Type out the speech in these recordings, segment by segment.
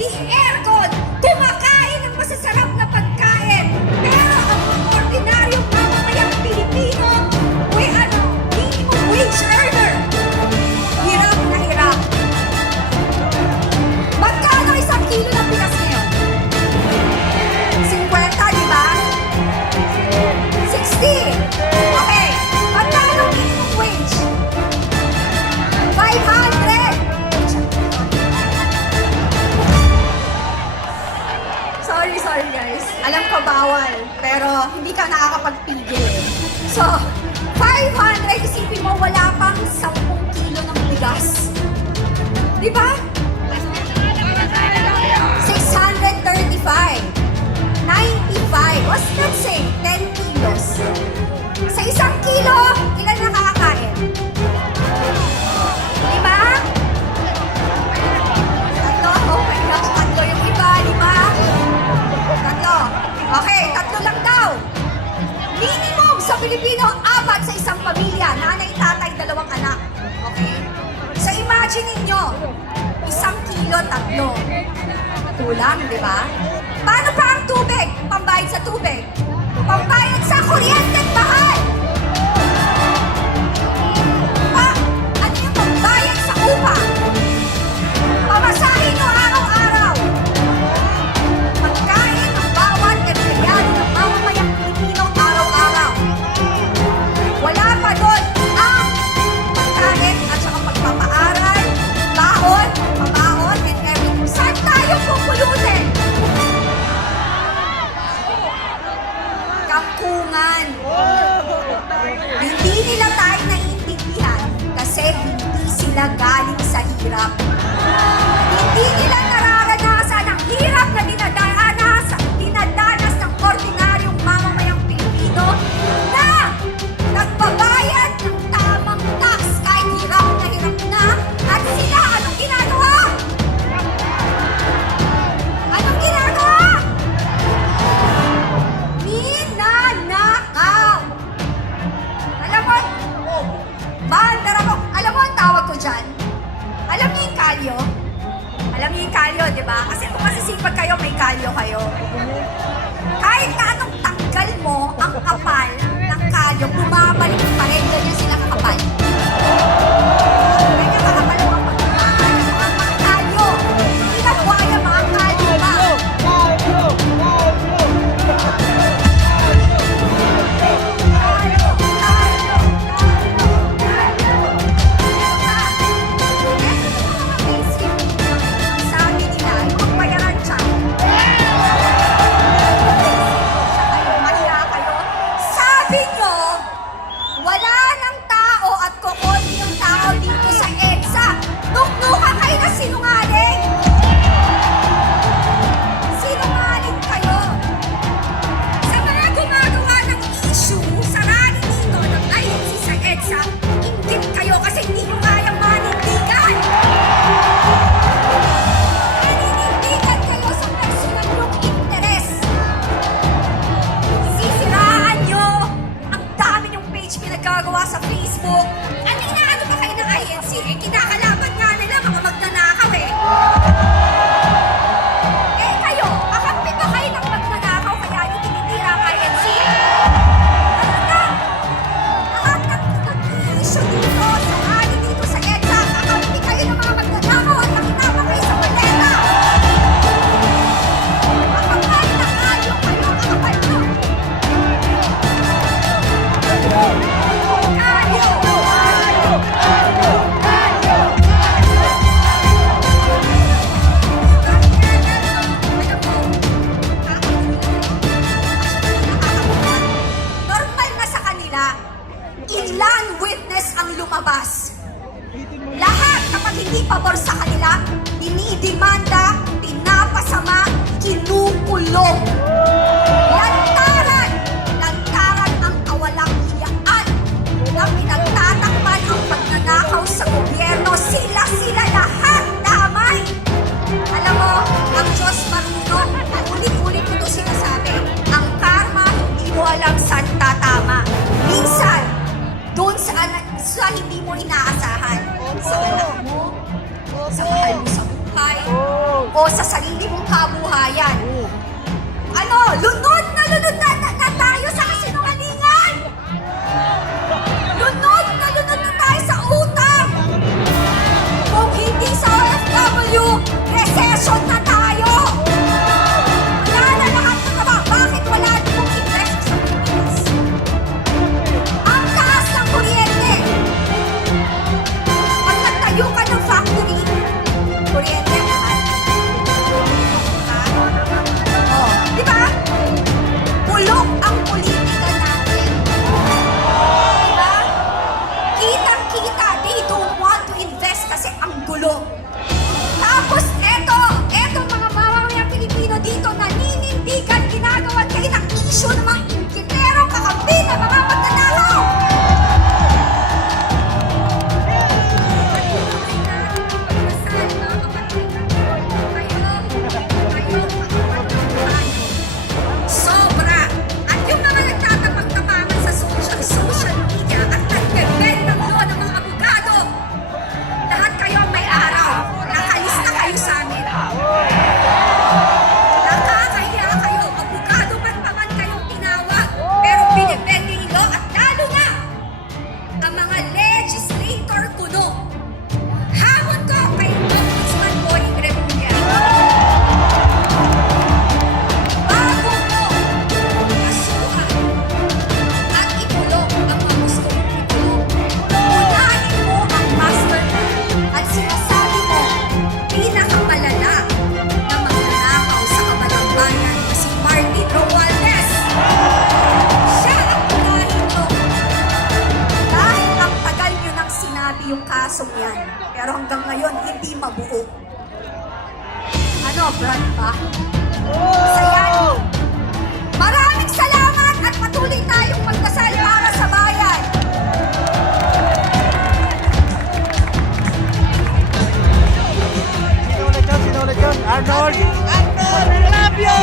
di aircon, kumakain ng masasarap na pagkain. Pero ang mga ordinaryong mamamayang Pilipino, minimum wage earner. Hirap na hirap. Magkano isang kilo ng bigas ngayon? 50, di ba? 60. Okay. Magkano minimum wage? 500. Sorry guys. Alam ko bawal, pero hindi ka nakakapagpigil eh. So, 500, isipin mo wala pang 10 kilo ng bigas. Di ba? 635. 95. What's that say? 10 kilos. Sa isang kilo, ilan nakakakain? Lima? Tatlo? Oh my gosh, tatlo yung iba. Lima? Tatlo. Okay, tatlo lang daw. Minimum sa Pilipino, 4 sa isang pamilya. Nanay, tatay, 2 anak. Okay? So imagine ninyo, 1 kilo, 3. Kulang, di ba? Paano pa ang tubig? Pambayad sa tubig. Pambayad sa kuryente at bahal. Ano yung pambayad sa upa? Pamasahin nyo araw-araw. Pagkain ng bawat empleyado ng mamamayang Pilipino araw-araw. Wala pa doon ang pagkain at saka pagpapaaral, baon, pabaon, and everything. Saan tayo pupulutin? Kangkungan. Hindi nila tayo naiintindihan kasi hindi sila galing sa hirap. Hindi nila nararanasan ang hirap na dinadanas ng ordinaryong mamamayang Pilipino na nagbabayad ng tamang tax kahit hirap na at sila anong ginagawa? Anong ginagawa? Ninanakaw. Alam mo, bandara mo, alam mo ang tawag ko dyan? Alam niyo yung kalyo? Alam niyo yung kalyo, di ba? Kasi kung masisipag kayo, may kalyo kayo. Kahit na anong tanggal mo, ang kapal ng kalyo, bumabalik pa rin. Ganyan sila kakapal. Ganyan kakapal mga pagkakal. Mga kalyo. Hindi na buhaya mga kalyo ba? Sabi nila, yung bayaran siya. Mahiya kayo. Sabi nyo, wala ng tao at kukunti yung tao dito sa EDSA. Nuknuka kayo na sinungaling. Sinungaling kayo. Sa mga gumagawa ng issue sa rally dito ng INC sa EDSA, ingit kayo kasi hindi nyo kayang manindigan. Naninindigan kayo sa personal yung interes. Sisiraan nyo ang dami yung page pinagagawa sa Facebook. Ano inaano pa kayo ng INC? Eh, kinakalaban nga nila mga magnanakaw eh. Eh kayo, kakampi ba kayo ng magnanakaw kaya nyo tinitira ang INC? Lahat ng issue dito sa rally dito sa EDSA, kakampi kayo ng mga magnanakaw at nakitama kayo sa baleta. Makapal na kayo kayo, kakapal nyo. Normal na sa kanila, ilan witness ang lumabas. Lahat kapag hindi pabor sa kanila, dinidimanda, pinapasama, kinukulong. Lantaran ang kawalang hiyaan na pinagtatakpan ang pagnanakaw sa gobyerno. Sila lahat damay. Alam mo, ang Diyos marunong. Ulit-ulit ko ito sinasabi. Ang karma, hindi mo alam saan tatama. Minsan, doon sa hindi mo inaasahan. Sa anak mo, sa mahal mo sa buhay, o o sa sarili mong kabuhayan. Ano, lunod na tayo sa kasinungalingan! Lunod na tayo sa utang! Kung hindi sa OFW, recession na tayo! Wala na lahat ng taba. Bakit wala ditong invest sa Pilipinas? Ang taas ng kuryente! Pag nagtayo ka ng factory, kuryente mahal. Oh, di ba? Bulok ang politika natin. Di ba? Kitang-kita, they don't want to invest kasi ang gulo. Tapos eto mga mamamayang Pilipino dito naninindigan, ginagawa kayo ng issue ng mga ingkitero, kakampi na mga magnanakaw. Sobra! At yung mga nagtatapag-tapangan sa social media at nagbebend ng law ng mga abogado, lahat kayo may araw. Nakalista kayo sa amin. Nakakahiya kayo. Abogado pa man kayong tinawag. Pero binibending nyo at lalo na ang mga legislator kuno. Hamon ko kay Ombudsman Boying Remulla. Bago mo kasuhan at ikulong ang mga gusto mong ikulong, unahin mo ang mastermind at sinasabi mo pinakamalala na magnanakaw sa kabalambayan na si Martin Romualdez. Siya ang unahin mo. Dahil ang tagal nyo nang sinabi yung kasong yan, pero hanggang ngayon hindi mabuo. Ano, Brad ba? Sa yan. Maraming salamat at patuloy tayong magdasal para sa bayan. Sino ulit yun? Arnold! Arnold! Love you!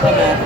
Sabi,